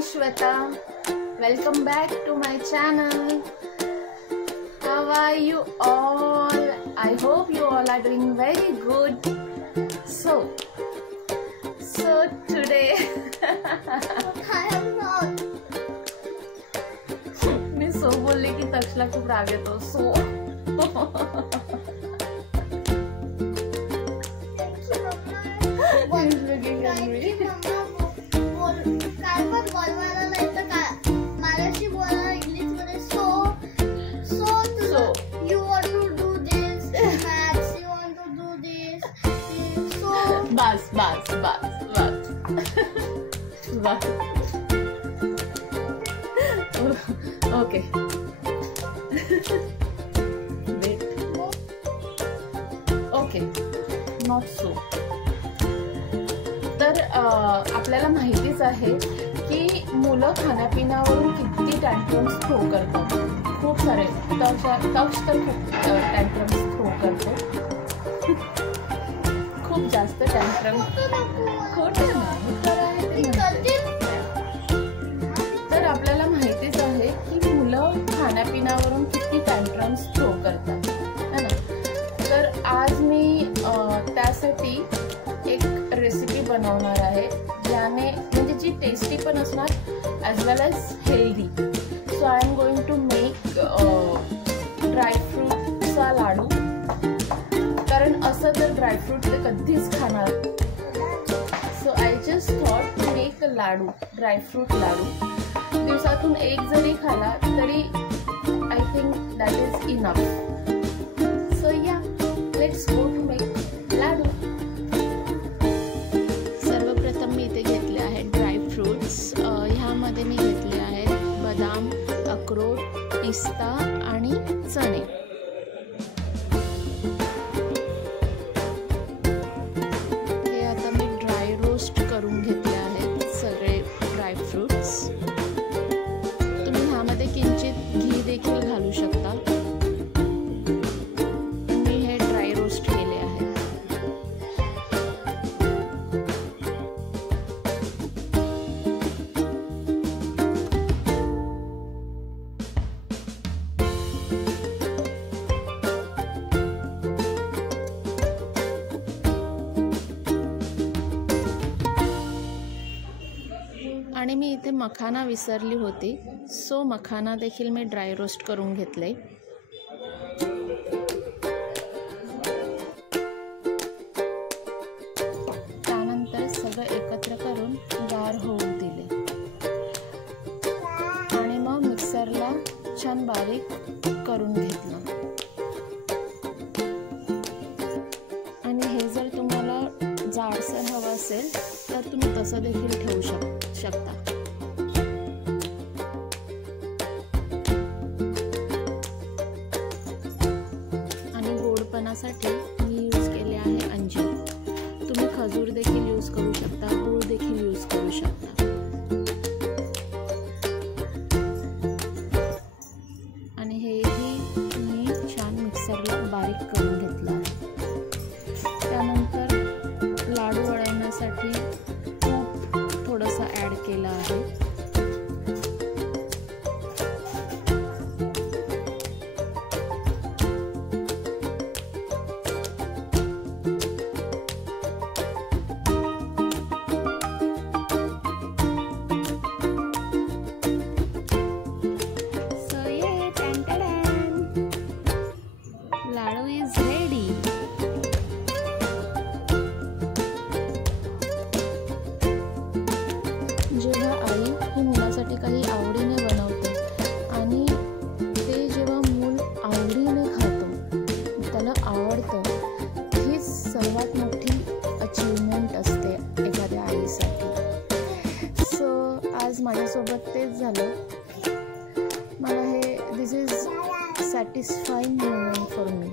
Me Shweta. Welcome back to my channel. How are you all? I hope you all are doing very good. So today me so बोलले की तक्षला खूप राग येतो. So bus okay. Okay, not so. तर आपल्याला माहितीच आहे की मुलं खाण्यापिण्यावरून किती टँट्रम्स थ्रो करतात. खूप सारे तक्ष तर खूप टँट्रम्स थ्रो करतो. खूप जास्त टँट्रम. तर आपल्याला माहितीच आहे की मुलं खाण्यापिण्यावरून किती टँट्रम्स थ्रो करतात है ना. तर आज मी त्यासाठी एक रेसिपी बनवणार आहे ज्याने म्हणजे जी टेस्टी पण असणार as well as healthy. So I am going to make ड्रायफ्रूटचा लाडू. कारण असं तर ड्रायफ्रूट ते कधीच खाणार. So I just thought to make a laddu, dry fruit laddu. दिवसातून एक जरी खाला तरी I think that is enough. So yeah, let's go to make laddu. सर्वप्रथम मी इथे घेतले आहेत ड्रायफ्रूट्स. ह्यामध्ये मी घेतले आहेत बदाम, अक्रोड, पिस्ता आणि चणे. करून घेतले आहेत सगळे ड्रायफ्रूट्स. तुम्ही ह्यामध्ये किंचित घी देखील घालू शकता. मी हे ड्राय रोस्ट केले आहे. आणि मी इथे मखाना विसरली होती. सो मखाना देखील मी ड्राय रोस्ट करून घेतले. त्यानंतर सगळं एकत्र करून गार होऊ दिले आणि मग मिक्सरला छान बारीक करून घेतलं. आणि हे जर तुम्हाला जाडसर हवं असेल तर तुम्ही तसं देखील ठेवू शकता. आणि गोडपणासाठी मी यूज केले आहे अंजीर. तुम्ही खजूर देखील यूज करू शकता, गूळ देखील यूज करू शकता. आणि हेही मी छान मिक्सरला बारीक करून घेतलं आहे. त्यानंतर लाडू वळवण्यासाठी तूप थोडंसं ॲड केलं आहे. लाडू इज रेडी. जेव्हा आई ही मुलासाठी काही आवडीने बनवते आणि ते जेव्हा मूल आवडीने खातो, त्याला आवडतं, हीच सर्वात मोठी अचीवमेंट असते एखाद्या आईसाठी. सो आज माझ्यासोबत तेच झालं. मला हे दिस is satisfying moment for me.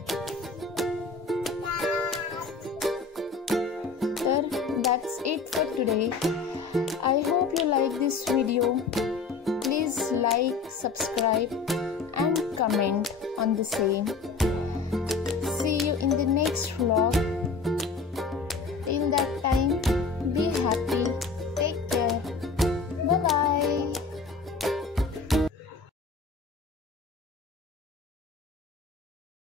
That's it for today. I hope you like this video. Please like, subscribe and comment on the same. See you in the next vlog.